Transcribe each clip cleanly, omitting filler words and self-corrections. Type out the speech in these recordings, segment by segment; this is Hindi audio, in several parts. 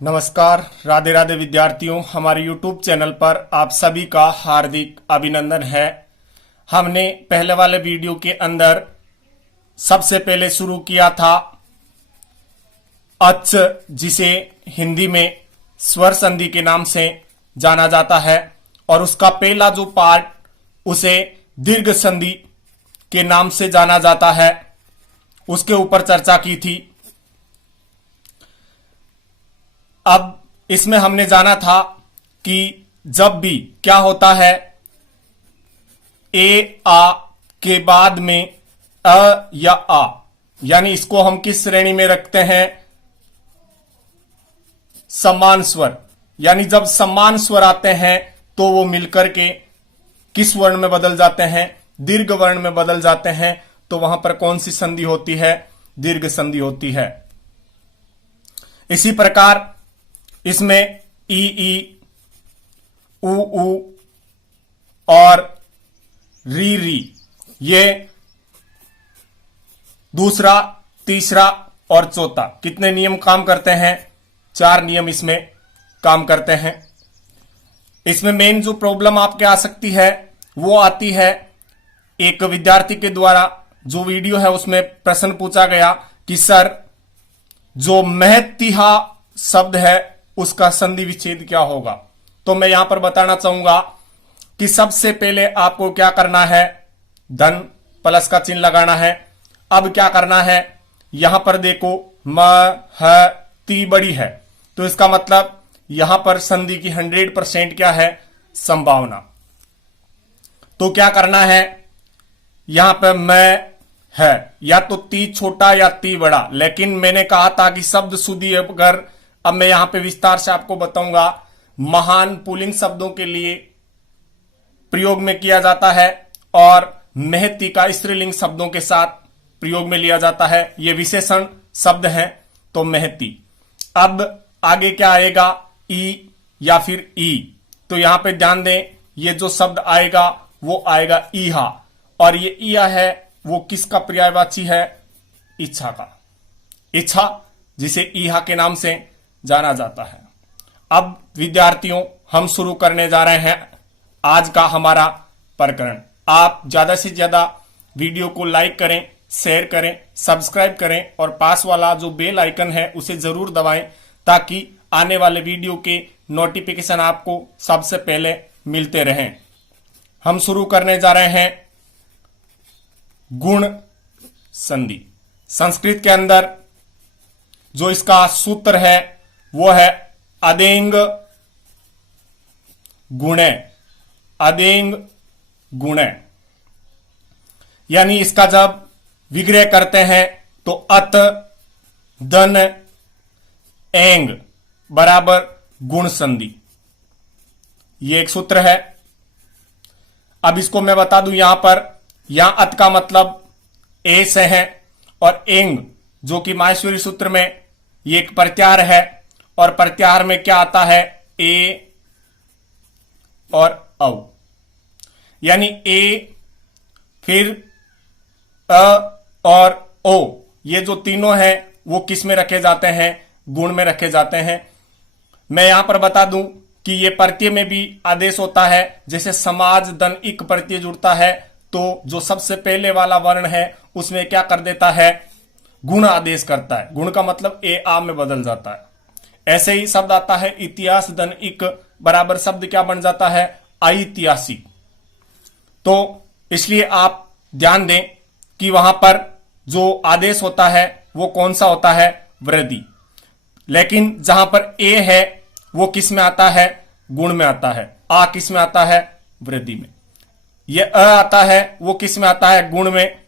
नमस्कार, राधे राधे विद्यार्थियों। हमारे YouTube चैनल पर आप सभी का हार्दिक अभिनंदन है। हमने पहले वाले वीडियो के अंदर सबसे पहले शुरू किया था अच, जिसे हिंदी में स्वर संधि के नाम से जाना जाता है, और उसका पहला जो पार्ट उसे दीर्घ संधि के नाम से जाना जाता है, उसके ऊपर चर्चा की थी। अब इसमें हमने जाना था कि जब भी क्या होता है, ए आ के बाद में अ या आ, यानी इसको हम किस श्रेणी में रखते हैं? समान स्वर। यानी जब समान स्वर आते हैं तो वो मिलकर के किस वर्ण में बदल जाते हैं? दीर्घ वर्ण में बदल जाते हैं। तो वहां पर कौन सी संधि होती है? दीर्घ संधि होती है। इसी प्रकार इसमें ई, उ और री, ये दूसरा, तीसरा और चौथा कितने नियम काम करते हैं? 4 नियम इसमें काम करते हैं। इसमें मेन जो प्रॉब्लम आपके आ सकती है वो आती है, एक विद्यार्थी के द्वारा जो वीडियो है उसमें प्रश्न पूछा गया कि सर, जो महतिहा शब्द है उसका संधि विच्छेद क्या होगा? तो मैं यहां पर बताना चाहूंगा कि सबसे पहले आपको क्या करना है, धन प्लस का चिन्ह लगाना है। अब क्या करना है, यहां पर देखो म ह ती बड़ी है, तो इसका मतलब यहां पर संधि की 100% क्या है? संभावना। तो क्या करना है, यहां पर मैं है, या तो ती छोटा या ती बड़ा, लेकिन मैंने कहा था कि शब्द शुद्धि अगर, अब मैं यहां पे विस्तार से आपको बताऊंगा, महान पुल्लिंग शब्दों के लिए प्रयोग में किया जाता है और महती का स्त्रीलिंग शब्दों के साथ प्रयोग में लिया जाता है। ये विशेषण शब्द हैं, तो महती। अब आगे क्या आएगा? ई या फिर ई। तो यहां पे ध्यान दें, ये जो शब्द आएगा वो आएगा ईहा, और ये ईहा है वो किसका पर्यायवाची है? इच्छा का। इच्छा, जिसे ईहा के नाम से जाना जाता है। अब विद्यार्थियों, हम शुरू करने जा रहे हैं आज का हमारा प्रकरण। आप ज्यादा से ज्यादा वीडियो को लाइक करें, शेयर करें, सब्सक्राइब करें और पास वाला जो बेल आइकन है उसे जरूर दबाएं, ताकि आने वाले वीडियो के नोटिफिकेशन आपको सबसे पहले मिलते रहें। हम शुरू करने जा रहे हैं गुण संधि। संस्कृत के अंदर जो इसका सूत्र है वो है अदेंग गुणे। अदेंग गुणे, यानी इसका जब विग्रह करते हैं तो अत दन एंग बराबर गुण संधि, ये एक सूत्र है। अब इसको मैं बता दूं, यहां पर यहां अत का मतलब ए से है, और एंग जो कि माहेश्वरी सूत्र में ये एक प्रत्याहार है, और प्रत्याहार में क्या आता है? ए और औ, यानी ए फिर अ और ओ, ये जो तीनों हैं वो किस में रखे जाते हैं? गुण में रखे जाते हैं। मैं यहां पर बता दूं कि ये प्रत्यय में भी आदेश होता है। जैसे समाज दन इक प्रत्यय जुड़ता है तो जो सबसे पहले वाला वर्ण है उसमें क्या कर देता है? गुण आदेश करता है। गुण का मतलब ए आ में बदल जाता है। ऐसे ही शब्द आता है इतिहास दन इक बराबर शब्द क्या बन जाता है? ऐतिहासिक। तो इसलिए आप ध्यान दें कि वहां पर जो आदेश होता है वो कौन सा होता है? वृद्धि। लेकिन जहां पर ए है वो किस में आता है? गुण में आता है। आ किस में आता है? वृद्धि में। ये अ आता है वो किस में आता है? गुण में।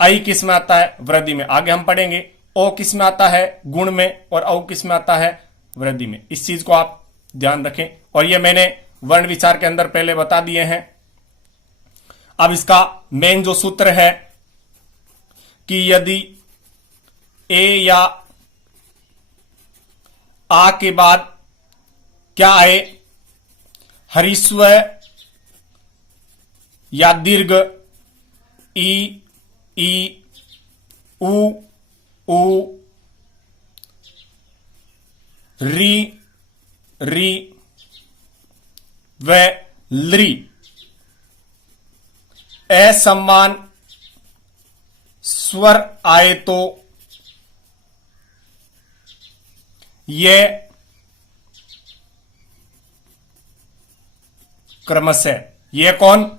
आई किस में आता है? वृद्धि में। आगे हम पढ़ेंगे ओ किस में आता है? गुण में। और औ किस में आता है? वृद्धि में। इस चीज को आप ध्यान रखें, और ये मैंने वर्ण विचार के अंदर पहले बता दिए हैं। अब इसका मेन जो सूत्र है कि यदि ए या आ के बाद क्या आए? हरिस्व या दीर्घ ई, उ, री, री व ली। असमान स्वर आए तो ये क्रमशः, ये कौन,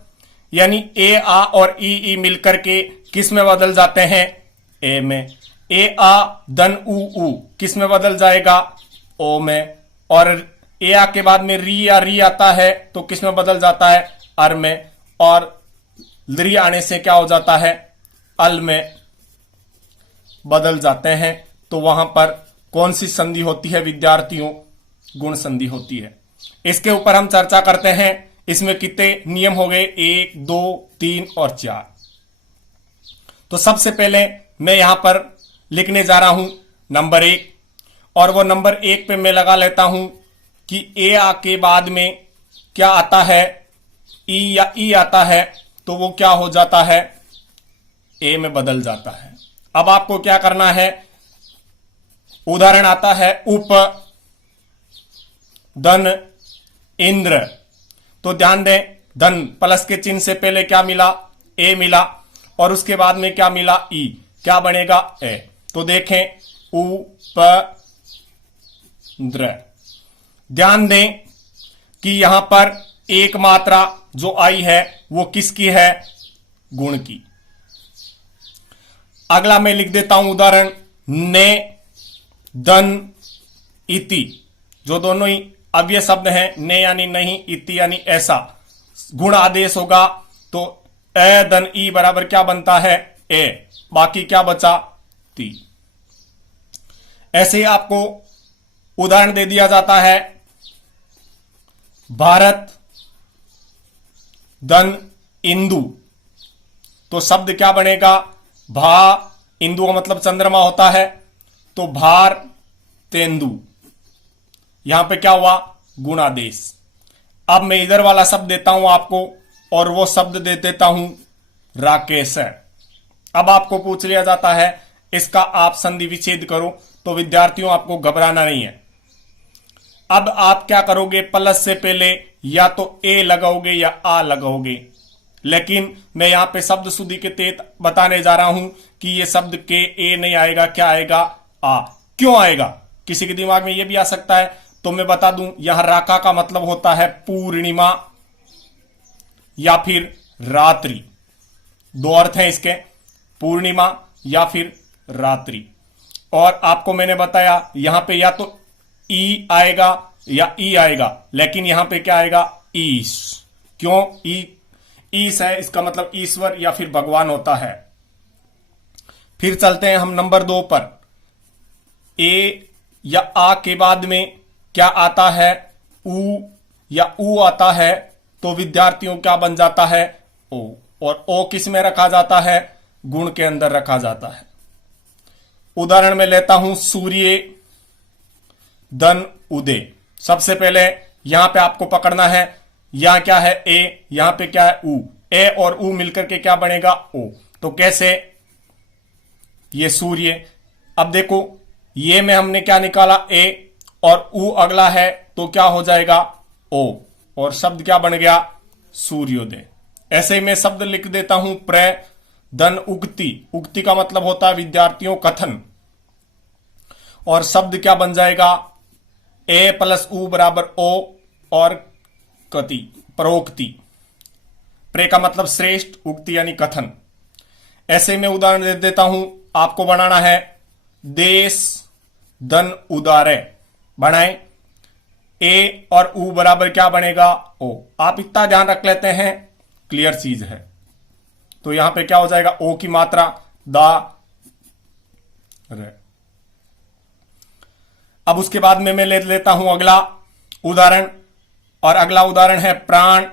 यानी ए आ और ई मिलकर के किस में बदल जाते हैं, ए में। ए आ दन ऊ किस में बदल जाएगा, ओ में। और ए आ के बाद में री या री आता है तो किस में बदल जाता है, अर में। और ली आने से क्या हो जाता है, अल में बदल जाते हैं। तो वहां पर कौन सी संधि होती है विद्यार्थियों, गुण संधि होती है। इसके ऊपर हम चर्चा करते हैं। इसमें कितने नियम हो गए, 1, 2, 3 और 4। तो सबसे पहले मैं यहां पर लिखने जा रहा हूं नंबर 1, और वो नंबर 1 पे मैं लगा लेता हूं कि ए आ के बाद में क्या आता है, ई या ई आता है, तो वो क्या हो जाता है, ए में बदल जाता है। अब आपको क्या करना है, उदाहरण आता है उप धन इंद्र। तो ध्यान दें, धन प्लस के चिन्ह से पहले क्या मिला, ए मिला, और उसके बाद में क्या मिला, ई। क्या बनेगा, ए। तो देखें उप द्र। ध्यान दें कि यहां पर एक मात्रा जो आई है वो किसकी है, गुण की। अगला मैं लिख देता हूं उदाहरण, ने धन इति। जो दोनों ही अव्यय शब्द हैं, ने यानी नहीं, इति यानी ऐसा, गुण आदेश होगा तो ए धन ई बराबर क्या बनता है, ए। बाकी क्या बचा, ती। ऐसे ही आपको उदाहरण दे दिया जाता है, भारत धन इंदु। तो शब्द क्या बनेगा, भा, इंदु का मतलब चंद्रमा होता है, तो भार तेंदु। यहां पे क्या हुआ, गुणादेश। अब मैं इधर वाला शब्द देता हूं आपको, और वो शब्द दे देता हूं राकेश। अब आपको पूछ लिया जाता है इसका आप संधि विच्छेद करो। तो विद्यार्थियों आपको घबराना नहीं है। अब आप क्या करोगे, प्लस से पहले या तो ए लगाओगे या आ लगाओगे। लेकिन मैं यहां पे शब्द शुद्धि के तहत बताने जा रहा हूं कि ये शब्द के ए नहीं आएगा, क्या आएगा, आ। क्यों आएगा, किसी के दिमाग में यह भी आ सकता है। तो मैं बता दूं, यहां राका का मतलब होता है पूर्णिमा या फिर रात्रि। दो अर्थ हैं इसके, पूर्णिमा या फिर रात्रि। और आपको मैंने बताया यहां पे या तो ई आएगा या ई आएगा, लेकिन यहां पे क्या आएगा, ईश। क्यों, ईश है, इसका मतलब ईश्वर या फिर भगवान होता है। फिर चलते हैं हम नंबर 2 पर। ए या आ के बाद में क्या आता है, ऊ या ऊ आता है, तो विद्यार्थियों क्या बन जाता है, ओ। और ओ किस में रखा जाता है, गुण के अंदर रखा जाता है। उदाहरण में लेता हूं, सूर्य धन उदय। सबसे पहले यहां पे आपको पकड़ना है, यहां क्या है, ए, यहां पे क्या है, ऊ। ए और ऊ मिलकर के क्या बनेगा, ओ। तो कैसे, ये सूर्य। अब देखो, ये में हमने क्या निकाला, ए, और ऊ अगला है तो क्या हो जाएगा, ओ। और शब्द क्या बन गया, सूर्योदय। ऐसे ही मैं शब्द लिख देता हूं, प्र धन उक्ति। उक्ति का मतलब होता है विद्यार्थियों कथन। और शब्द क्या बन जाएगा, ए प्लस ऊ बराबर ओ, और कति, प्रोक्ति। प्रे का मतलब श्रेष्ठ, उक्ति यानी कथन। ऐसे में उदाहरण दे देता हूं, आपको बनाना है, देश धन उदारे। बनाए, ए और ऊ बराबर क्या बनेगा, ओ। आप इतना ध्यान रख लेते हैं, क्लियर चीज है। तो यहां पे क्या हो जाएगा, ओ की मात्रा दा रे। अब उसके बाद में मैं ले लेता हूं अगला उदाहरण, और अगला उदाहरण है प्राण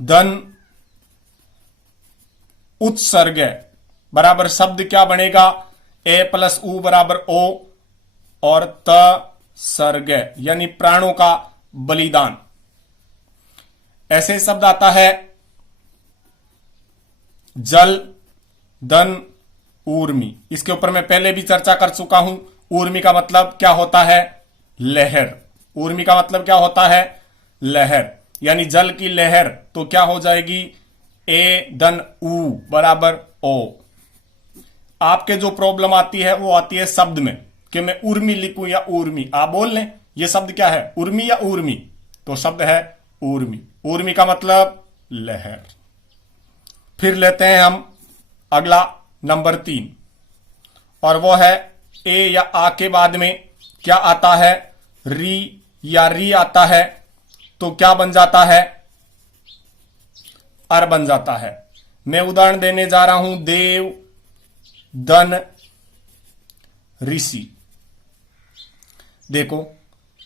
धन उत्सर्ग बराबर शब्द क्या बनेगा, ए प्लस ऊ बराबर ओ, और त सर्ग यानी प्राणों का बलिदान। ऐसे शब्द आता है, जल धन ऊर्मी। इसके ऊपर मैं पहले भी चर्चा कर चुका हूं, ऊर्मी का मतलब क्या होता है? लहर। ऊर्मी का मतलब क्या होता है? लहर, यानी जल की लहर। तो क्या हो जाएगी? ए धन ऊ बराबर ओ। आपके जो प्रॉब्लम आती है वो आती है शब्द में कि मैं उर्मी लिखूं या ऊर्मी। आप बोल लें ये शब्द क्या है, उर्मी या ऊर्मी? तो शब्द है ऊर्मी। ऊर्मी का मतलब लहर। फिर लेते हैं हम अगला नंबर 3, और वो है ए या आ के बाद में क्या आता है? री या री आता है। तो क्या बन जाता है? अर बन जाता है। मैं उदाहरण देने जा रहा हूं, देव धन ऋषि। देखो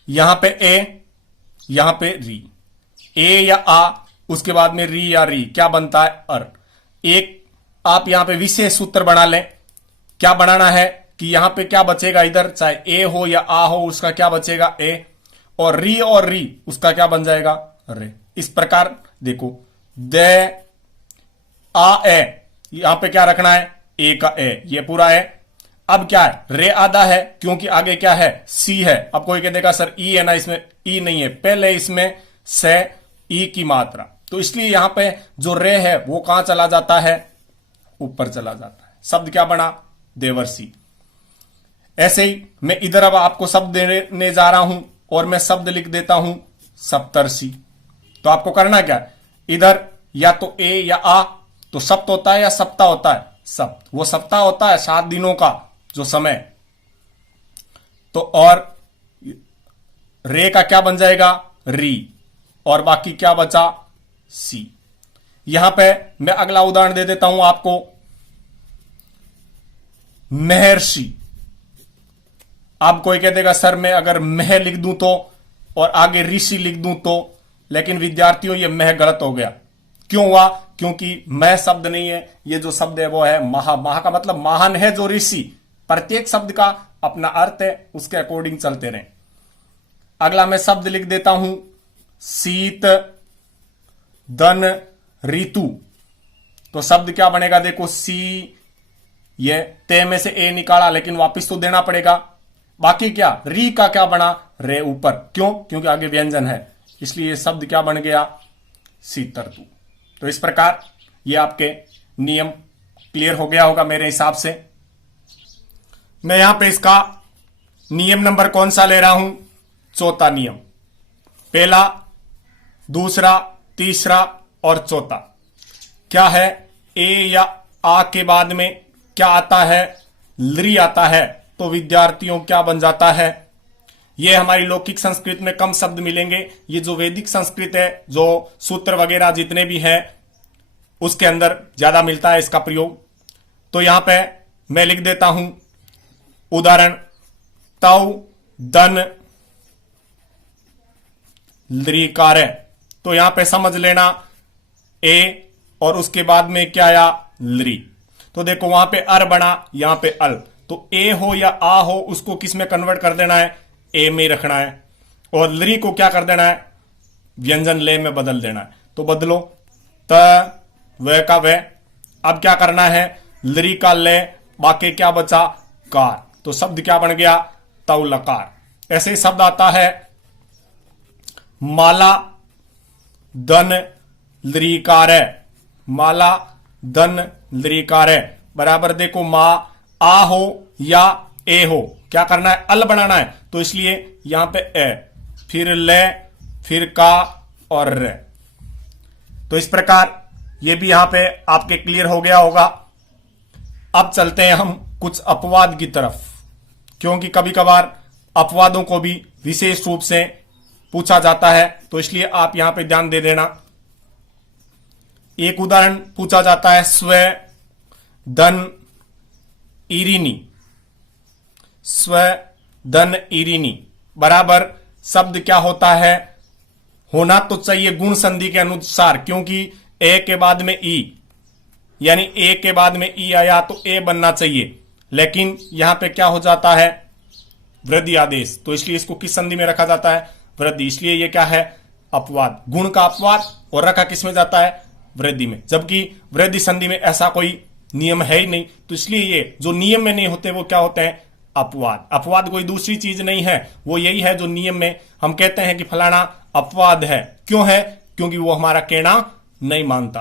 यहां पे ए, यहां पे री। ए या आ, उसके बाद में री या री, क्या बनता है? अर। एक आप यहां पे विशेष सूत्र बना लें। क्या बनाना है कि यहां पे क्या बचेगा? इधर चाहे ए हो या आ हो, उसका क्या बचेगा? ए। और री उसका क्या बन जाएगा? रे। इस प्रकार देखो, दे आ ए, यहां पे क्या रखना है? ए का ए, ये पूरा है। अब क्या है? रे आधा है, क्योंकि आगे क्या है? सी है। अब कोई कह देगा सर ई है ना, इसमें ई नहीं है, पहले इसमें से ई की मात्रा, तो इसलिए यहां पे जो रे है वो कहां चला जाता है? ऊपर चला जाता है। शब्द क्या बना? देवर्षि। ऐसे ही मैं इधर अब आपको शब्द देने जा रहा हूं और मैं शब्द लिख देता हूं सप्तर्षि। तो आपको करना क्या है? इधर या तो ए या आ, तो सप्त होता है या सप्ताह होता है? सप्त। वो सप्ताह होता है 7 दिनों का जो समय। तो और रे का क्या बन जाएगा? री। और बाकी क्या बचा? सी। यहां पे मैं अगला उदाहरण दे देता हूं आपको, महर्षि। अब कोई कह देगा सर मैं अगर मह लिख दूं तो, और आगे ऋषि लिख दूं तो, लेकिन विद्यार्थियों ये मह गलत हो गया। क्यों हुआ? क्योंकि मैं शब्द नहीं है, ये जो शब्द है वो है महा। महा का मतलब महान है जो ऋषि। प्रत्येक शब्द का अपना अर्थ है, उसके अकॉर्डिंग चलते रहें। अगला मैं शब्द लिख देता हूं शीत धन ऋतु। तो शब्द क्या बनेगा? देखो सी, ये ते में से ए निकाला, लेकिन वापिस तो देना पड़ेगा। बाकी क्या? री का क्या बना? रे ऊपर। क्यों? क्योंकि आगे व्यंजन है, इसलिए शब्द क्या बन गया? शीत ऋतु। तो इस प्रकार ये आपके नियम क्लियर हो गया होगा मेरे हिसाब से। मैं यहां पे इसका नियम नंबर कौन सा ले रहा हूं? चौथा नियम। पहला, दूसरा, तीसरा और चौथा क्या है? ए या आ के बाद में क्या आता है? ली आता है। तो विद्यार्थियों क्या बन जाता है? ये हमारी लौकिक संस्कृत में कम शब्द मिलेंगे। ये जो वैदिक संस्कृत है, जो सूत्र वगैरह जितने भी हैं, उसके अंदर ज्यादा मिलता है इसका प्रयोग। तो यहां पे मैं लिख देता हूं उदाहरण, तव धन ल्रिकार। तो यहां पे समझ लेना ए और उसके बाद में क्या आया? ली। तो देखो वहां पे अर बना, यहां पे अल। तो ए हो या आ हो, उसको किस में कन्वर्ट कर देना है? ए में रखना है। और ली को क्या कर देना है? व्यंजन ले में बदल देना है। तो बदलो, त व का व। अब क्या करना है? ली का ले, बाकी क्या बचा? कार। तो शब्द क्या बन गया? तव लकार। ऐसे ही शब्द आता है माला धन ल्रिकार। माला धन ल्रिकार बराबर देखो, मा आ हो या ए हो, क्या करना है? अल बनाना है। तो इसलिए यहां पे ए, फिर ले, फिर का और रे। तो इस प्रकार ये भी यहां पे आपके क्लियर हो गया होगा। अब चलते हैं हम कुछ अपवाद की तरफ, क्योंकि कभी कभार अपवादों को भी विशेष रूप से पूछा जाता है, तो इसलिए आप यहां पे ध्यान दे देना। एक उदाहरण पूछा जाता है, स्व धन इरिनी। स्व धन इरिनी बराबर शब्द क्या होता है? होना तो चाहिए गुण संधि के अनुसार, क्योंकि ए के बाद में ई, यानी ए के बाद में ई आया तो ए बनना चाहिए, लेकिन यहां पे क्या हो जाता है? वृद्धि आदेश। तो इसलिए इसको किस संधि में रखा जाता है? वृद्धि। इसलिए ये क्या है? अपवाद। गुण का अपवाद, और रखा किस में जाता है? वृद्धि में। जबकि वृद्धि संधि में ऐसा कोई नियम है ही नहीं, तो इसलिए ये जो नियम में नहीं होते वो क्या होते हैं? अपवाद। अपवाद कोई दूसरी चीज नहीं है, वो यही है जो नियम में हम कहते हैं कि फलाना अपवाद है। क्यों है? क्योंकि वो हमारा कहना नहीं मानता।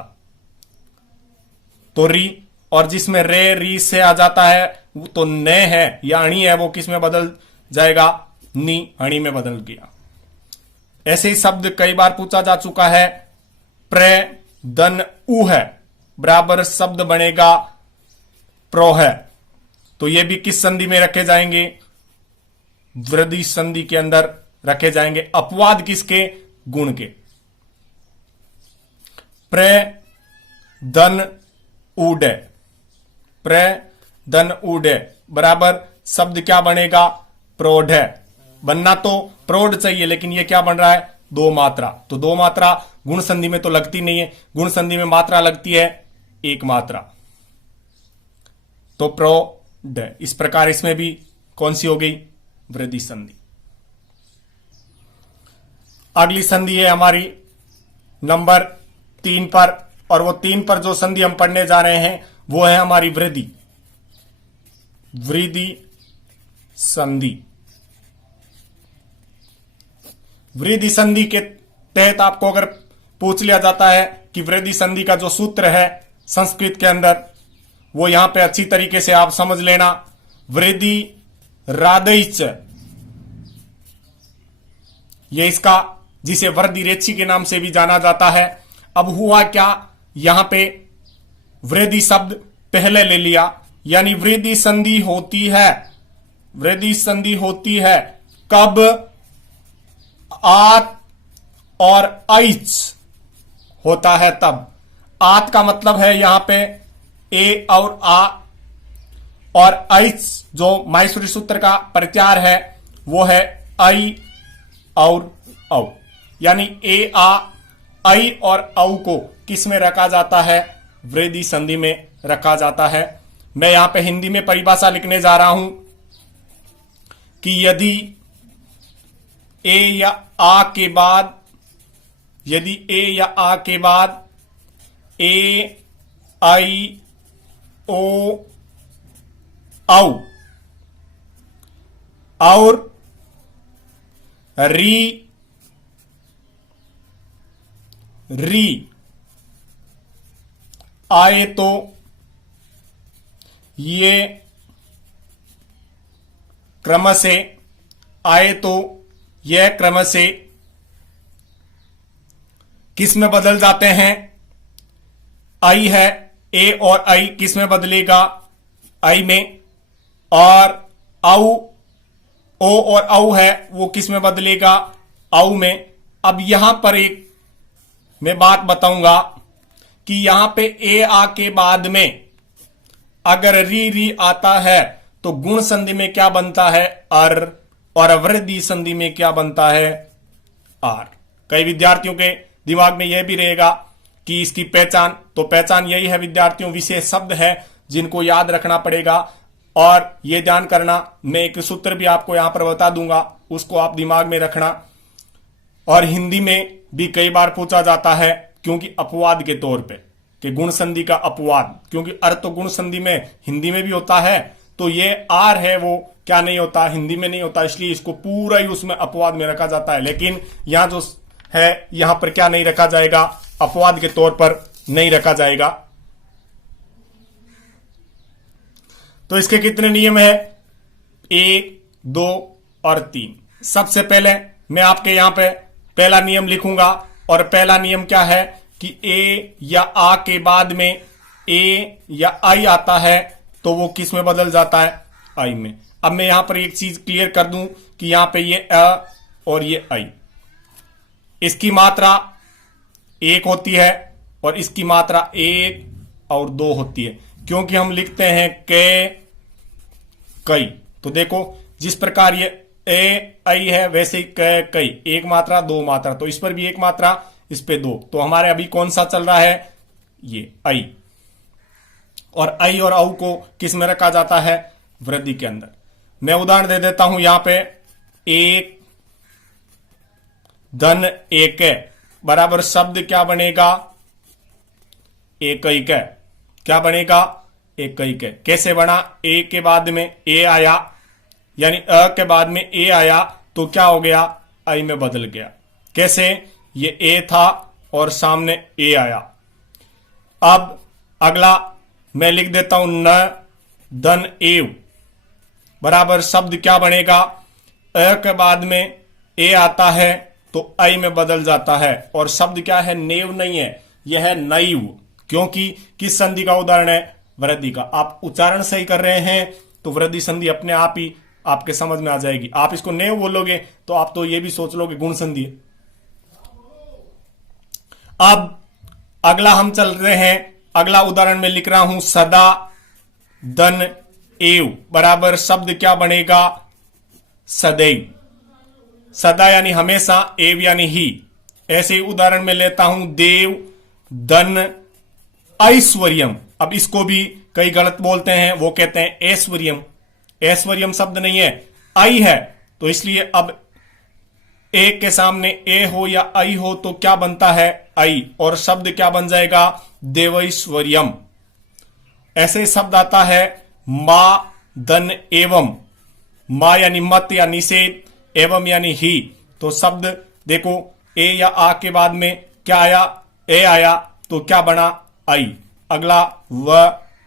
तो री, और जिसमें रे री से आ जाता है वो तो न है या अणी है, वो किस में बदल जाएगा? नी, अणी में बदल गया। ऐसे ही शब्द कई बार पूछा जा चुका है। प्रे दन उ है बराबर शब्द बनेगा प्रो है, तो ये भी किस संधि में रखे जाएंगे? वृद्धि संधि के अंदर रखे जाएंगे। अपवाद किसके? गुण के। प्रे दन उडे, प्रे दन उडे बराबर शब्द क्या बनेगा? प्रौढ़ है। बनना तो प्रौढ़ चाहिए, लेकिन ये क्या बन रहा है? दो मात्रा। तो दो मात्रा गुण संधि में तो लगती नहीं है, गुण संधि में मात्रा लगती है एक मात्रा, तो प्रौढ़। इस प्रकार इसमें भी कौन सी हो गई? वृद्धि संधि। अगली संधि है हमारी नंबर 3 पर, और वो 3 पर जो संधि हम पढ़ने जा रहे हैं वो है हमारी वृद्धि, वृद्धि संधि। वृद्धि संधि के तहत आपको अगर पूछ लिया जाता है कि वृद्धि संधि का जो सूत्र है संस्कृत के अंदर, वो यहां पे अच्छी तरीके से आप समझ लेना। वृद्धि रादैच, ये इसका, जिसे वृद्धि रेची के नाम से भी जाना जाता है। अब हुआ क्या, यहां पे वृद्धि शब्द पहले ले लिया, यानी वृद्धि संधि होती है, वृद्धि संधि होती है कब? आत और ऐच होता है तब। आत का मतलब है यहां पे ए और आ, और ऐच जो माहेश्वरी सूत्र का प्रत्यार है वो है ऐ और औ, यानी ए आ ऐ और औ को किस में रखा जाता है? वृद्धि संधि में रखा जाता है। मैं यहां पे हिंदी में परिभाषा लिखने जा रहा हूं कि यदि ए या आ के बाद, यदि ए या आ के बाद ए आई ओ औ और री आए तो ये क्रम से आए तो यह क्रम से किस में बदल जाते हैं? आई है, ए और आई किस में बदलेगा? आई में। और औ, ओ और औ है वो किस में बदलेगा? औ में। अब यहां पर एक मैं बात बताऊंगा कि यहां पे ए आ के बाद में अगर री आता है तो गुण संधि में क्या बनता है? अर, और वृद्धि संधि में क्या बनता है? आर। कई विद्यार्थियों के दिमाग में यह भी रहेगा कि इसकी पहचान, तो पहचान यही है विद्यार्थियों, विशेष शब्द है जिनको याद रखना पड़ेगा। और यह ध्यान करना, मैं एक सूत्र भी आपको यहां पर बता दूंगा, उसको आप दिमाग में रखना। और हिंदी में भी कई बार पूछा जाता है, क्योंकि अपवाद के तौर पे, कि गुण संधि का अपवाद, क्योंकि अर्थ तो गुण संधि में हिंदी में भी होता है, तो ये आर है वो क्या नहीं होता? हिंदी में नहीं होता, इसलिए इसको पूरा ही उसमें अपवाद में रखा जाता है। लेकिन यहां जो है, यहां पर क्या नहीं रखा जाएगा? अपवाद के तौर पर नहीं रखा जाएगा। तो इसके कितने नियम है? 1, 2 और 3। सबसे पहले मैं आपके यहां पे पहला नियम लिखूंगा, और पहला नियम क्या है कि ए या आ के बाद में ए या आई आता है तो वो किस में बदल जाता है? आई में। अब मैं यहां पर एक चीज क्लियर कर दूं कि यहां पे ये अ और ये आई, इसकी मात्रा 1 होती है और इसकी मात्रा 1 और 2 होती है, क्योंकि हम लिखते हैं के कई। तो देखो जिस प्रकार ये ए आई है वैसे ही क कई, 1 मात्रा 2 मात्रा, तो इस पर भी 1 मात्रा, इस पे 2। तो हमारे अभी कौन सा चल रहा है? ये आई। और आई और औ को किस में रखा जाता है? वृद्धि के अंदर। मैं उदाहरण दे देता हूं यहां पे, 1 धन 1 बराबर शब्द क्या बनेगा? एकैक। क्या बनेगा? एकैक। कैसे बना? ए के बाद में ए आया यानी अ के बाद में ए आया तो क्या हो गया, आई में बदल गया। कैसे, ये ए था और सामने ए आया। अब अगला मैं लिख देता हूं न दन एव बराबर शब्द क्या बनेगा, अ के बाद में ए आता है तो आई में बदल जाता है और शब्द क्या है, नेव नहीं है, यह है नईव। क्योंकि किस संधि का उदाहरण है, वृद्धि का। आप उच्चारण सही कर रहे हैं तो वृद्धि संधि अपने आप ही आपके समझ में आ जाएगी। आप इसको नेव बोलोगे तो आप तो ये भी सोच लोगे गुण संधि है। अब अगला हम चल रहे हैं, अगला उदाहरण में लिख रहा हूं सदा दन एव बराबर शब्द क्या बनेगा, सदैव। सदा यानी हमेशा, एव यानी ही। ऐसे ही उदाहरण में लेता हूं देव धन ऐश्वर्यम। अब इसको भी कई गलत बोलते हैं, वो कहते हैं ऐश्वर्यम। ऐश्वर्यम शब्द नहीं है, आई है, तो इसलिए अब ए के सामने ए हो या आई हो तो क्या बनता है, आई, और शब्द क्या बन जाएगा, देवैश्वर्यम। ऐसे शब्द आता है मा धन एवं। मा यानी मत या निषेध, एवं यानी ही। तो शब्द देखो ए या आ के बाद में क्या आया, ए आया तो क्या बना, आई। अगला व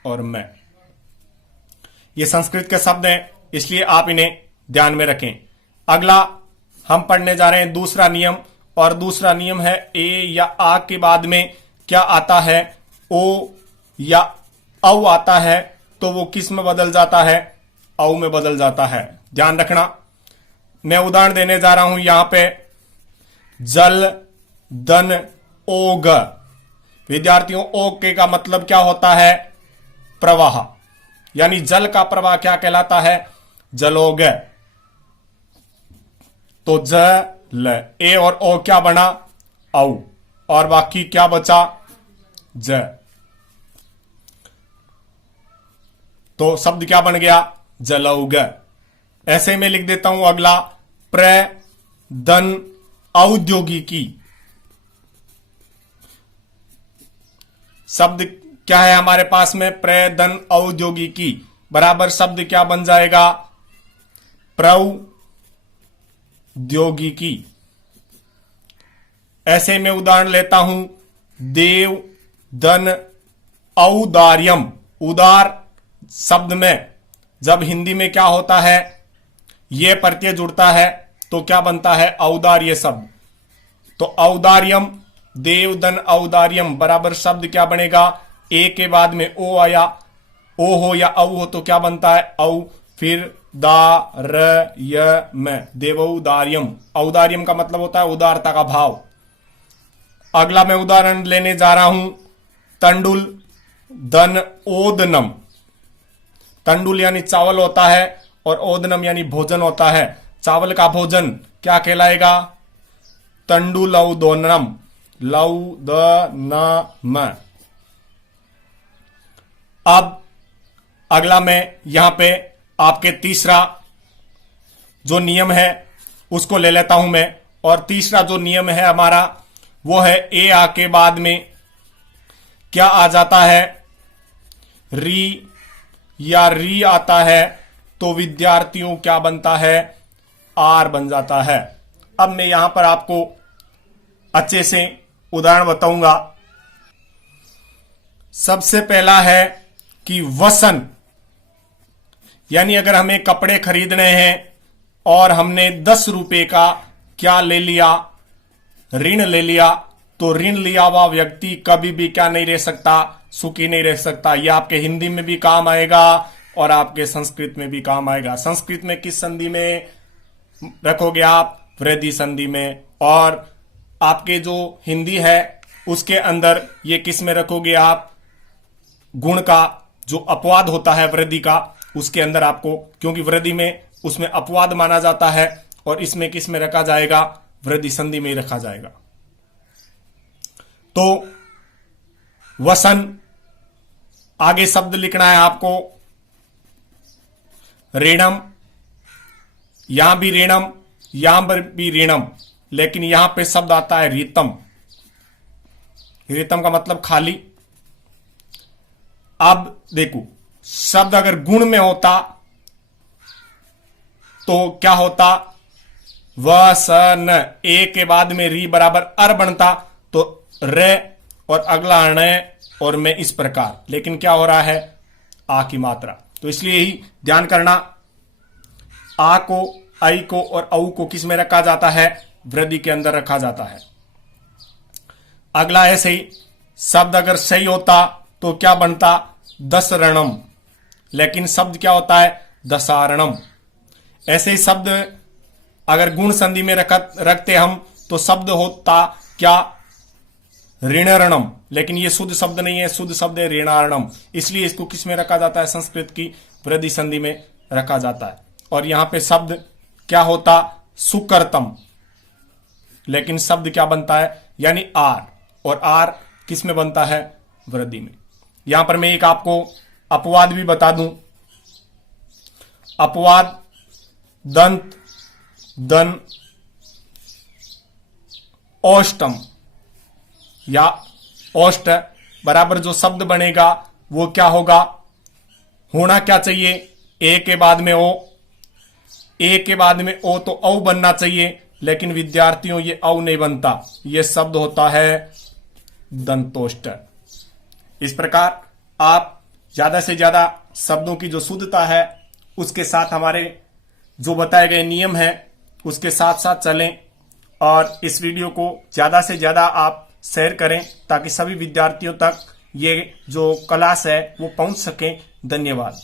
और मैं। ये संस्कृत के शब्द हैं, इसलिए आप इन्हें ध्यान में रखें। अगला हम पढ़ने जा रहे हैं दूसरा नियम, और दूसरा नियम है ए या आ के बाद में क्या आता है, ओ या औ आता है तो वो किस में बदल जाता है, औ में बदल जाता है। ध्यान रखना, मैं उदाहरण देने जा रहा हूं यहां पे जल दन ओग। विद्यार्थियों, ओग के का मतलब क्या होता है, प्रवाह, यानी जल का प्रवाह क्या कहलाता है, जलोग। तो जल, ए और ओ क्या बना, औ, और बाकी क्या बचा, ज। तो शब्द क्या बन गया, जलौग। ऐसे में लिख देता हूं अगला प्रधन औद्योगिकी। शब्द क्या है हमारे पास में, प्रधन औद्योगिकी बराबर शब्द क्या बन जाएगा, प्रौद्योगिकी। ऐसे में उदाहरण लेता हूं देव धन औदार्यम। उदार शब्द में जब हिंदी में क्या होता है, ये प्रत्यय जुड़ता है तो क्या बनता है, औदार्य शब्द। तो औदार्यम, देवधन औदार्यम बराबर शब्द क्या बनेगा, ए के बाद में ओ आया, ओ हो या औ हो तो क्या बनता है, औ, फिर दार्यम, देवौदार्यम। औदार्यम का मतलब होता है उदारता का भाव। अगला मैं उदाहरण लेने जा रहा हूं तंडुल धन ओदनम। तंडुल यानी चावल होता है और ओदनम यानी भोजन होता है। चावल का भोजन क्या कहलाएगा, तंडुलौदनम, लौदनम। अब अगला मैं यहां पे आपके तीसरा जो नियम है उसको ले लेता हूं मैं। और तीसरा जो नियम है हमारा वो है ए आ के बाद में क्या आ जाता है, री या री आता है तो विद्यार्थियों क्या बनता है, आर बन जाता है। अब मैं यहां पर आपको अच्छे से उदाहरण बताऊंगा। सबसे पहला है कि वसन, यानी अगर हमें कपड़े खरीदने हैं और हमने 10 रुपए का क्या ले लिया, ऋण ले लिया, तो ऋण लिया हुआ व्यक्ति कभी भी क्या नहीं रह सकता, सुखी नहीं रह सकता। यह आपके हिंदी में भी काम आएगा और आपके संस्कृत में भी काम आएगा। संस्कृत में किस संधि में रखोगे आप, वृद्धि संधि में, और आपके जो हिंदी है उसके अंदर ये किस में रखोगे आप, गुण का जो अपवाद होता है वृद्धि का, उसके अंदर आपको, क्योंकि वृद्धि में उसमें अपवाद माना जाता है और इसमें किस में रखा जाएगा, वृद्धि संधि में ही रखा जाएगा। तो वसन, आगे शब्द लिखना है आपको ऋणम, यहां भी ऋणम, यहां पर भी ऋणम, लेकिन यहां पे शब्द आता है रीतम। रीतम का मतलब खाली। अब देखो, शब्द अगर गुण में होता तो क्या होता, व स न, ए के बाद में री बराबर अर बनता, तो रे और अगला ण और मैं इस प्रकार। लेकिन क्या हो रहा है, आ की मात्रा। तो इसलिए ही ध्यान करना, आ को, आई को और औ को किस में रखा जाता है, वृद्धि के अंदर रखा जाता है। अगला है सही, शब्द अगर सही होता तो क्या बनता, दसरणम, लेकिन शब्द क्या होता है, दसारणम। ऐसे ही शब्द अगर गुण संधि में रखते हम तो शब्द होता क्या, ऋणरणम, लेकिन ये शुद्ध शब्द नहीं है, शुद्ध शब्द है ऋणारणम। इसलिए इसको किस में रखा जाता है, संस्कृत की वृद्धि संधि में रखा जाता है। और यहां पे शब्द क्या होता, सुकर्तम, लेकिन शब्द क्या बनता है, यानी आर, और आर किस में बनता है, वृद्धि में। यहां पर मैं एक आपको अपवाद भी बता दूं, अपवाद दंत, दन, औष्टम या औष्ट बराबर जो शब्द बनेगा वो क्या होगा, होना क्या चाहिए, ए के बाद में ओ, ए के बाद में ओ तो औ बनना चाहिए, लेकिन विद्यार्थियों ये औ नहीं बनता, ये शब्द होता है दंतोष्ट। इस प्रकार आप ज्यादा से ज्यादा शब्दों की जो शुद्धता है उसके साथ हमारे जो बताए गए नियम है उसके साथ साथ चलें, और इस वीडियो को ज्यादा से ज्यादा आप शेयर करें ताकि सभी विद्यार्थियों तक ये जो क्लास है वो पहुंच सके। धन्यवाद।